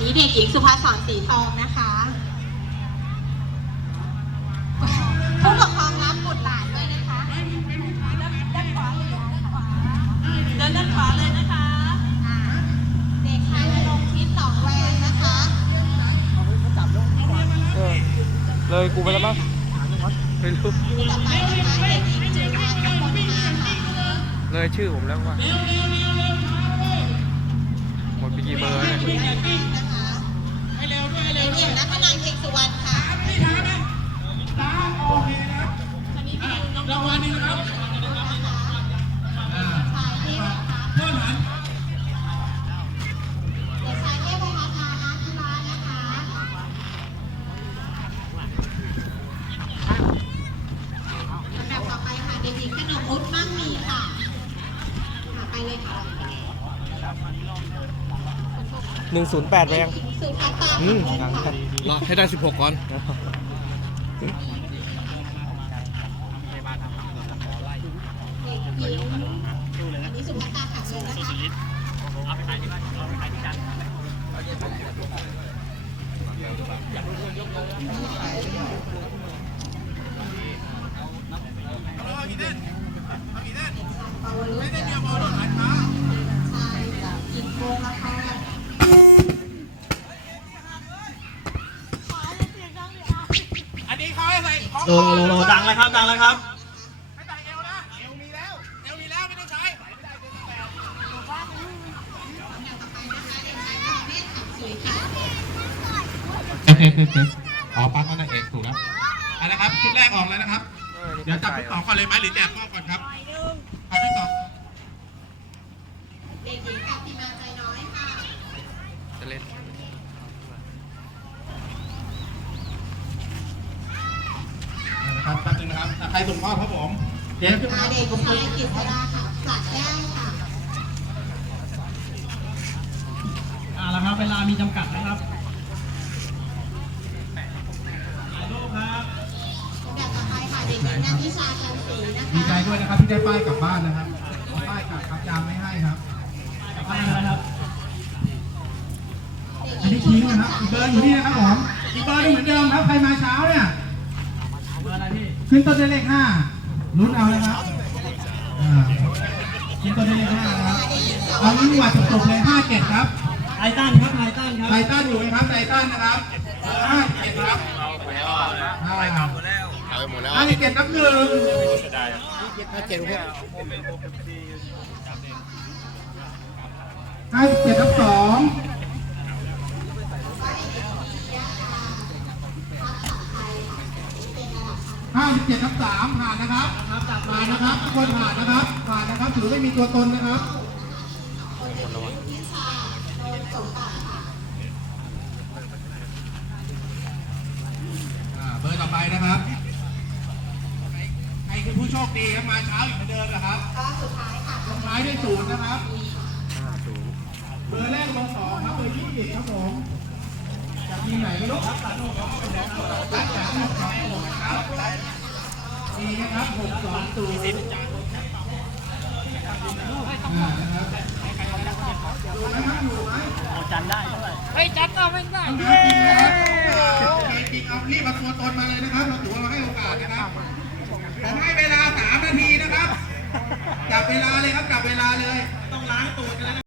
นี้เด็กหญิงสุภาสรสีทองนะคะผู้ปกครองรับบุตรหลานด้วยนะคะ ด้านขวาเลยด้านขวาเดินด้านขวาเลยนะคะอ่าเด็กชายนรงค์ทิพย์หนองแวงนะคะเออเลยกูไปแล้วมั้งไม่รู้ ต่อไปนะคะเด็กหญิงจุฬาคำพลมาค่ะเลยชื่อผมแล้วว่าหมดไปกี่เบอร์เนี่ย นะคะ เด็กหญิงนัทนันเพ็งสุวรรณค่ะรางวัลนึงนะครับชายเทพพัฒน์โทษฐานเด็กชายเทพพัฒน์อาร์ตธุระนะคะลำดับต่อไปค่ะเด็กหญิงขนมพุทธมั่งมีค่ะค่ะ ไปเลยค่ะ หนึ่งศูนย์แปดไปยังสุภัตตาอืมค่ะรอให้ได้ 16 ก่อนเด็กหญิงอันนี้สุภัตตาค่ะเลยนะคะปาวรุษเดียวชายหญิงโกงละคร อันนี้ เขาให้ใส่ของโลโลโลดังแล้วครับดังแล้วครับให้ใส่เอวนะเอวมีแล้วเอวมีแล้วไม่ต้องใช้ลำดับต่อไปนะคะเด็กชายพรเมธขับสวยค่ะเอ๊ะเอ๊ะเอ๊ะเอ๊ะอ๋อปั๊กนั่นเองถูกแล้วอันนะครับชุดแรกออกแล้วนะครับ เดี๋ยวจับชุดต่อก่อนเลยไหมหรือแจกกล้อก่อนครับเอาชุดต่อเด็กหญิงกัปติมาใจน้อยค่ะจะเล่น นะครับแป๊บนึงนะครับใครส่งมอบครับผมเดี๋ยวขึ้นมาอาเด็กชายกิษดาค่ะสระแก้วค่ะอ่าแล้วครับเวลามีจำกัดนะครับถ่ายรูปครับลำดับต่อไปค่ะ เด็กหญิงนันทิชาจันทร์ศรีนะคะดีใจด้วยนะครับที่ได้ป้ายกลับบ้านนะครับเอาป้ายกลับครับยามไม่ให้ครับไปนะครับอันนี้ทิ้งนะครับอีกเบอร์อยู่นี่นะครับผมอีกเบอร์หนึงเหมือนเดิมครับใครมาเช้าเนี่ย เบอร์อะไรพี่ ขึ้นต้นด้วยเลขห้าลุ้นเอาเลยครับอ่าขึ้นต้นด้วยเลขห้านะครับเอาลุ้นหวัดจบๆเลยห้าเจ็ดครับไททันครับไททันครับไททันอยู่ไหมครับไททันนะครับห้าเจ็ดครับห้าเอาไปหมดแล้วห้าเจ็ดนับหนึ่งถ้าเจ็ดพวกห้าเจ็ด 57ทับ3ผ่านนะครับผ่านนะครับทุกคนผ่านนะครับ ผ่านนะครับถือไม่มีตัวตนนะครับเบอร์ต่อไปนะครับใครคือผู้โชคดีครับมาเช้าอีกเหมือนเดิมนะครับสุดท้ายค่ะสุดท้ายด้วยศูนย์นะครับเบอร์แรกเบอร์สองครับเบอร์ยี่สิบครับผมจากทีมไหนไม่รู้ครับจากทีมของเราครับ ดีนะครับหกสองศูนย์นะครับอยู่ไหมครับอยู่ไหมจันได้เท่าไหร่ต้องหาจริงนะครับโอเคจริงเอารีบมาตัวตนมาเลยนะครับ เราถือว่าเราให้โอกาสนะครับผมให้เวลาสามนาทีนะครับ จับเวลาเลยครับ จับเวลาเลย ต้องล้างตูดกันแล้ว